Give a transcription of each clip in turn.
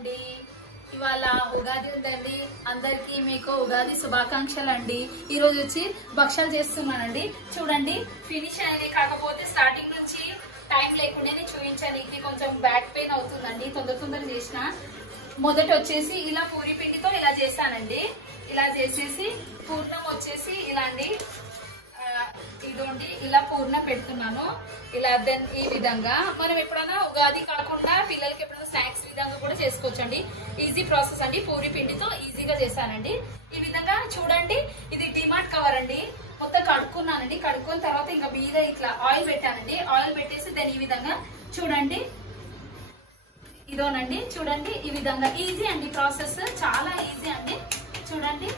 అండి ఇవాళ ఉగాది ఉందండి. అందరికి మీకు ఉగాది శుభాకాంక్షలు అండి. ఈ రోజు వచ్చి భక్షాలు చేస్తున్నానండి. చూడండి ఫినిష్ అనేది కాకపోతే స్టార్టింగ్ నుంచి టైం లేకుండానే చూపించడానికి కొంచెం బ్యాక్ పెయిన్ అవుతుందండి. తొందర చేసిన మొదట వచ్చేసి ఇలా పూరి పిండితో ఇలా చేశానండి. ఇలా చేసేసి పూర్ణం వచ్చేసి ఇలా అండి ఇదోండి ఇలా పూర్ణం పెడుతున్నాను. ఇలా దెన్ ఈ విధంగా మనం ఎప్పుడైనా ఉగాది కాకుండా పిల్లలకి ఎప్పుడైనా స్నాక్స్ విధంగా కూడా చేసుకోవచ్చండి. ఈజీ ప్రాసెస్ అండి. పూరి పిండితో ఈజీగా చేశానండి. ఈ విధంగా చూడండి. ఇది డిమార్ట్ కవర్ అండి. మొత్తం కడుక్కున్నానండి. కడుక్కున్న తర్వాత ఇంకా మీద ఇట్లా ఆయిల్ పెట్టానండి. ఆయిల్ పెట్టేసి దాని ఈ విధంగా చూడండి. ఇదోనండి చూడండి. ఈ విధంగా ఈజీ అండి. ప్రాసెస్ చాలా ఈజీ అండి. చూడండి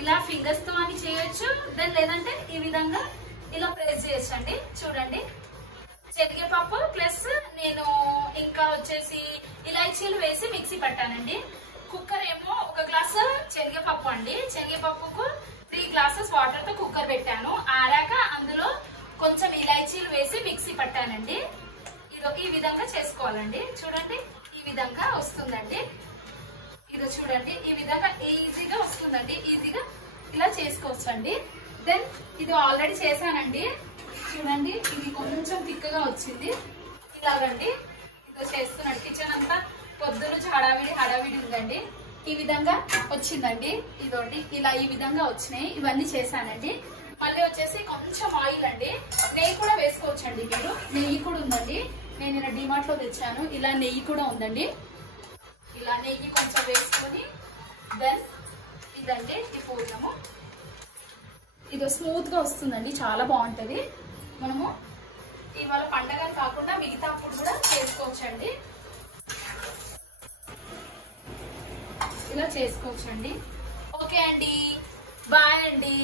ఇలా ఫింగర్స్ తో అని చేయొచ్చు. దెన్ లేదంటే ఈ విధంగా ఇలా ప్రెస్ చేయొచ్చు అండి. చూడండి శనగపప్పు ప్లస్ నేను ఇంకా వచ్చేసి ఇలాచీలు వేసి మిక్సీ పట్టానండి. కుక్కర్ ఏమో 1 గ్లాస్ శనగపప్పు అండి. శనగపప్పుకు 3 గ్లాసెస్ వాటర్ తో కుక్కర్ పెట్టాను. ఆరాక అందులో కొంచెం ఇలాచీలు వేసి మిక్సీ పట్టానండి. ఈ విధంగా చేసుకోవాలండి. చూడండి ఈ విధంగా వస్తుందండి. ఇది చూడండి ఈ విధంగా ఈజీగా వస్తుందండి. ఈజీగా ఇలా చేసుకోవచ్చు అండి. దెన్ ఇది ఆల్రెడీ చేశానండి. చూడండి ఇది కొంచెం తిక్కగా వచ్చింది. ఇలాగండి ఇది చేస్తున్నాను. కిచెన్ అంతా పొద్దు నుంచి హడావిడి ఉందండి. ఈ విధంగా వచ్చిందండి. ఇదోండి ఇలా ఈ విధంగా వచ్చినాయి. ఇవన్నీ చేశానండి. మళ్ళీ వచ్చేసి కొంచెం ఆయిల్ అండి. నెయ్యి కూడా వేసుకోవచ్చండి. మీరు నెయ్యి కూడా ఉందండి. నేను ఇలా డిమార్ట్ లో తెచ్చాను. ఇలా నెయ్యి కూడా ఉందండి. ఇలా నెయ్యి కొంచెం వేసుకొని దెన్ ఇదండి ఈ పూర్ణము. ఇది స్మూత్ గా వస్తుందండి. చాలా బాగుంటది. మనము ఇవాళ పండగలు కాకుండా మిగతా అప్పుడు కూడా చేసుకోవచ్చండి. ఇలా చేసుకోవచ్చండి. ఓకే అండి. బాయ్ అండి.